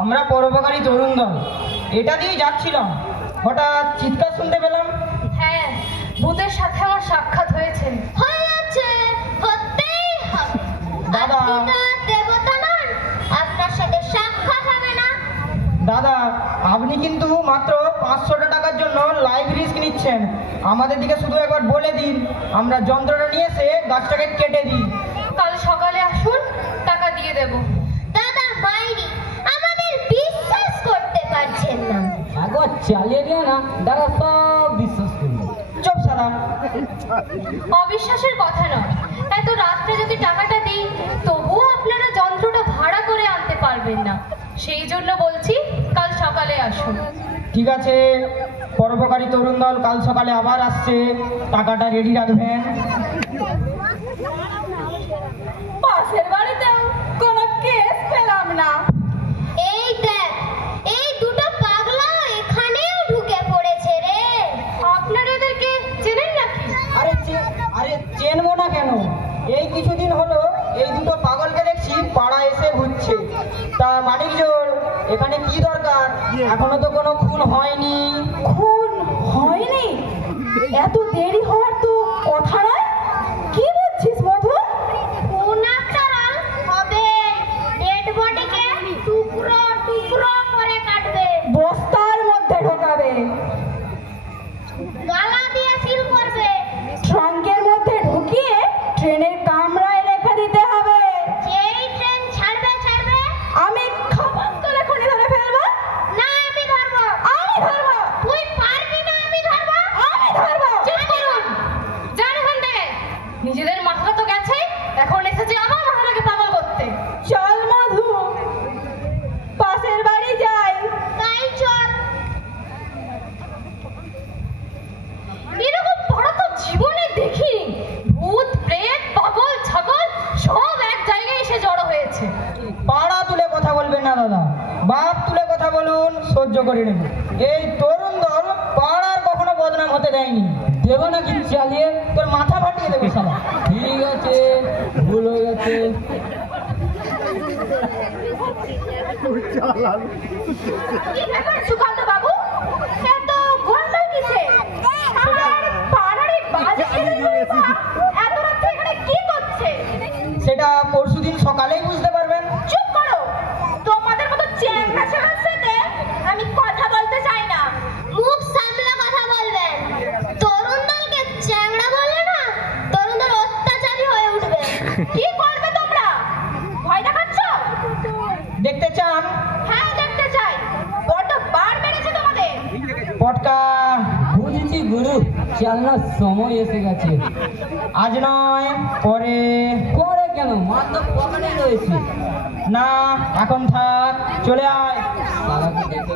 আমরা পরোপকারী তরুণ দল এটা দিয়ে যাচ্ছিলাম, হঠাৎ চিৎকার শুনতে পেলাম। হ্যাঁ, ভূতের সাথে আমার সাক্ষাৎ হয়েছে। দাদা, দেবতা নন, আপনার সাথে সাক্ষাৎ হবে না। দাদা, আপনি কিন্তু মাত্র 500 টাকার জন্য লাইভ রিস্ক নিচ্ছেন। আমাদের দিকে শুধু একবার বলে দিন, আমরা যন্ত্রটা নিয়ে এসে গাছটাকে কেটে দিই। কাল সকালে আসুন, টাকা দিয়ে দেব। দাদা বাইরে আমাদের বিশ্বাস করতে পারছেন না। একবার চালিয়ে দিও না, দাদা সব বিশ্বাস করবে। চুপ সারা। অবিশ্বাসের কথা নয়, এত রাত্রে যদি টাকাটা দিই তবুও আপনারা যন্ত্রটা ভাড়া করে আনতে পারবেন না। সেই জন্য বলছি কাল সকালে আসুন। ঠিক আছে, পরোপকারী তরুণ দল কাল সকালে আবার আসছে, টাকাটা রেডি রাখবেন। পাশের বাড়িতেও কোনো কেস পেলাম না। এই দেখ, এই দুটো পাগলা এখানেও ঢুকে পড়েছে রে। আপনারা এদেরকে চেনেন নাকি? আরে চেনবো না কেন? এই কিছুদিন হলো এই দুটো পাগলকে দেখছি পাড়া এসে ঘুরছে। তা মানিকজোড়, এখানে কি দরকার? এখনো তো কোনো খুন হয়নি। খুন হয়নি? এত দেরি হওয়ার তো কথা নয়। কি বলছিস মধু? উনাকারাল হবে, ডেড বডিকে টুকরো টুকরো করে কাটবে, বস্তার মধ্যে ঢোকাবে, গালা দিয়ে সিল করবে, ট্রাঙ্কের মধ্যে ঢুকিয়ে ট্রেনের কামরায় রেখে দিতে হবে। যেই ট্রেন ছাড়বে আমি খাবার করে খনি ধরে ফেলবো। না আমি ধরবো। আমি ধরবো। তুই পারবি না, আমি ধরবো। আমি ধরবো। চুপ করুন, যান ওখান থেকে। নিজেদের মাথা তো গেছে, এখন এসেছে আমার মাথাটাকে পাগল করতে। চল মধু, পাশের বাড়ি যাই। তাই চল। এরকম পড়া তো জীবনে দেখিনি। ভূত, প্রেত, পাগল, ছাগল সব এক জায়গায় এসে জড়ো হয়েছে। পাড়া তুলে কথা বলবেন না দাদা, বাপ তুলে কথা বলুন, সহ্য করে নেব। এই তরুণ দল পাড়ার কখনো বদনাম হতে দেয়নি। দেবো নাকি চালিয়ে? তোর মাথা ফাটিয়ে দেবো সালা। ঠিক আছে, ভুল হয়ে গেছে। সুকান্ত বাবু, এত গোলমাল কিসে? আর পাড়ার এই বাজে ছেলেগুলো এত রাত্রে এখানে কি করছে? সেটা পরশুদিন সকালেই বুঝতে পারবেন। চুপ করো, তোমাদের মতো চ্যাংড়া ছেলের সাথে আমি কথা বলতে চাই না। মুখ সামলে কথা বলবেন। তরুণ দলকে চ্যাংড়া বললে না, তরুণ দল অত্যাচারী হয়ে উঠবে। কি করবে তোমরা? ভয় দেখাচ্ছ? দেখতে চান? হ্যাঁ দেখতে চাই। বড্ড বার বেড়েছে তোমাদের। পটকা, বুঝেছি গুরু, চালনার সময় এসে গেছে। আজ নয় পরে। পরে কেন? মাত্র পকেটে রয়েছে। না, এখন থাক, চলে আয়। সারাকে দেখে